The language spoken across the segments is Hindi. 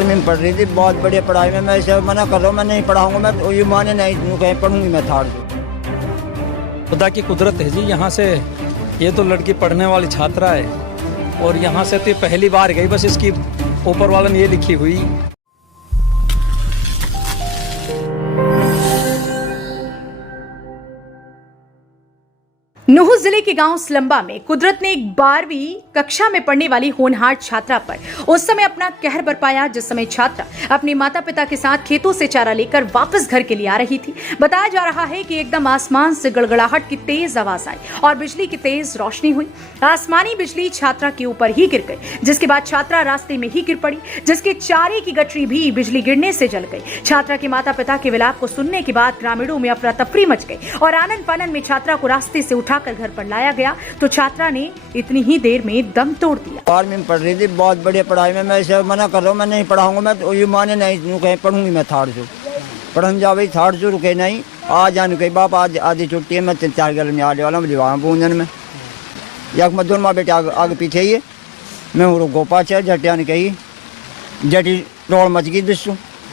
में पढ़ रही थी, बहुत बढ़िया पढ़ाई में। मैं इसे मना कर रहा हूँ, मैं नहीं पढ़ाऊंगा। मैं तो ये माने नहीं, कहीं पढ़ूंगी मैं थर्ड। खुदा की कुदरत है जी। यहाँ से ये तो लड़की पढ़ने वाली छात्रा है और यहाँ से तो पहली बार गई, बस इसकी ऊपर वाला ने ये लिखी हुई। नूह जिले के गांव स्लम्बा में कुदरत ने एक 12वीं कक्षा में पढ़ने वाली होनहार छात्रा पर उस समय अपना कहर बरपाया जिस समय छात्रा अपने माता पिता के साथ खेतों से चारा लेकर वापस घर के लिए आ रही थी। बताया जा रहा है कि एकदम आसमान से गड़गड़ाहट की तेज आवाज आई और बिजली की तेज रोशनी हुई। आसमानी बिजली छात्रा के ऊपर ही गिर गई, जिसके बाद छात्रा रास्ते में ही गिर पड़ी, जिसके चारे की गठरी भी बिजली गिरने से जल गई। छात्रा के माता पिता के विलाप को सुनने के बाद ग्रामीणों में अफरा तफरी मच गई और आनन फानन में छात्रा को रास्ते से उठाकर घर पर लाया गया तो छात्रा ने इतनी ही देर में दम तोड़ दिया। 12वीं में पढ़ रही थी, बहुत बढ़िया पढ़ाई में। मैं इसे मना कर रहा हूँ, मैं नहीं पढ़ाऊंगा। मैं तो ये माने नहीं, कहीं पढ़ूंगी मैं थर्ड से। पढ़न जा भाई थर्ड से रुके नहीं। आज जाने कहीं बाप आज आधी छुट्टी है, मैं 4 गल में आने वाला हूँ विवाह पूंजन में। या मधुर माँ बेटे आगे पीछे ही है। मैं वो गोपा छे झटिया ने कही जटी रोड मच गई दिशु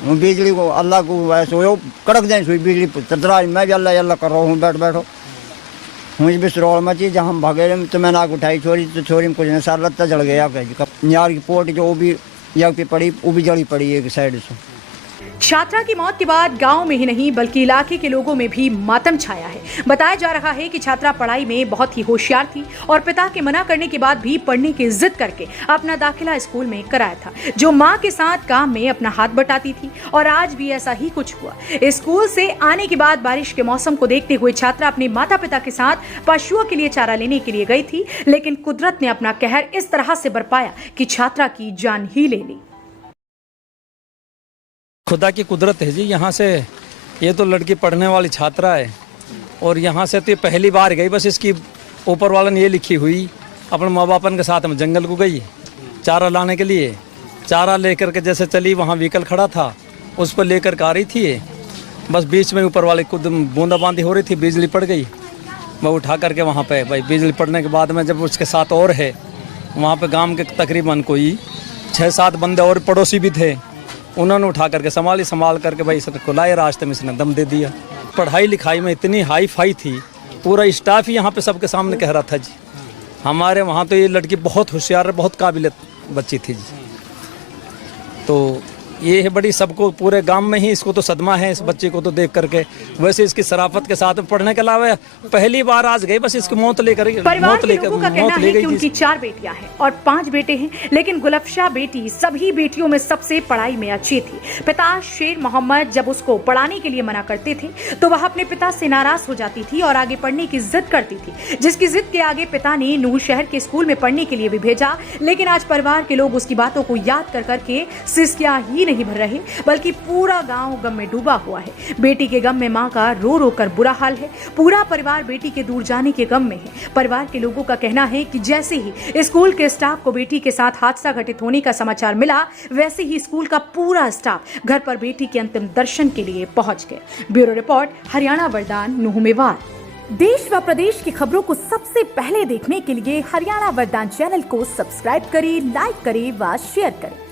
बिजली को अल्लाह को सोयो कड़क जाए सुई बिजली ततरा। मैं भी अल्लाह अल्लाह कर रहा हूँ, बैठो मुझे भी रोड मची। जहाँ हम भागे तो मैंने आग उठाई छोरी, तो छोरी में कुछ नहीं सारा लत्ता जल गया। यार की पोट जो वो भी या पे पड़ी, वो भी जली पड़ी एक साइड से। छात्रा की मौत के बाद गांव में ही नहीं बल्कि इलाके के लोगों में भी मातम छाया है। बताया जा रहा है कि छात्रा पढ़ाई में बहुत ही होशियार थी और पिता के मना करने के बाद भी पढ़ने की जिद करके अपना दाखिला स्कूल में कराया था, जो मां के साथ काम में अपना हाथ बटाती थी। और आज भी ऐसा ही कुछ हुआ। स्कूल से आने के बाद बारिश के मौसम को देखते हुए छात्रा अपने माता पिता के साथ पशुओं के लिए चारा लेने के लिए गई थी, लेकिन कुदरत ने अपना कहर इस तरह से बरपाया कि छात्रा की जान ही ले ली। खुदा की कुदरत है जी। यहाँ से ये तो लड़की पढ़ने वाली छात्रा है और यहाँ से तो पहली बार गई, बस इसकी ऊपर वाला ने ये लिखी हुई। अपने माँ बापन के साथ में जंगल को गई चारा लाने के लिए। चारा लेकर के जैसे चली, वहाँ व्हीकल खड़ा था, उस पर लेकर के आ रही थी। बस बीच में ऊपर वाले खुद बूंदाबांदी हो रही थी, बिजली पड़ गई। मैं उठा करके वहाँ पे भाई बिजली पड़ने के बाद में जब उसके साथ और है वहाँ पे गांव के तकरीबन कोई 6-7 बंदे और पड़ोसी भी थे, उन्होंने उठा करके संभाल करके भाई इसको लाए, रास्ते में इसने दम दे दिया। पढ़ाई लिखाई में इतनी हाई फाई थी, पूरा स्टाफ ही यहाँ पे सबके सामने कह रहा था जी हमारे वहाँ तो ये लड़की बहुत होशियार, बहुत काबिल बच्ची थी जी। तो ये है बड़ी, सबको पूरे गांव में ही इसको तो सदमा है इस बच्चे को तो देख करके। वैसे इसकी शराफत के साथ पढ़ने के अलावा पहली बार आज गई, बस इसकी मौत लेकर परिवार के लोगों का कहना है कि उनकी 4 बेटियां हैं और 5 बेटे हैं, लेकिन गुलफशा बेटी सभी बेटियों में सबसे पढ़ाई में अच्छी थी। पिता शेर मोहम्मद जब उसको पढ़ाने के लिए मना करते थे तो वह अपने पिता से नाराज हो जाती थी और आगे पढ़ने की जिद करती थी, जिसकी जिद के आगे पिता ने नूह शहर के स्कूल में पढ़ने के लिए भी भेजा। लेकिन आज परिवार के लोग उसकी बातों को याद कर करके सिसकिया ही नहीं भर रहे, बल्कि पूरा गांव गम में डूबा हुआ है। बेटी के गम में मां का रो रो कर बुरा हाल है। पूरा परिवार बेटी के दूर जाने के गम में है। परिवार के लोगों का कहना है कि जैसे ही स्कूल के स्टाफ को बेटी के साथ हादसा घटित होने का समाचार मिला, वैसे ही स्कूल का पूरा स्टाफ घर पर बेटी के अंतिम दर्शन के लिए पहुंच गए। ब्यूरो रिपोर्ट, हरियाणा वरदान, नूह मेवाड़। देश व प्रदेश की खबरों को सबसे पहले देखने के लिए हरियाणा वरदान चैनल को सब्सक्राइब करें, लाइक करें व शेयर करें।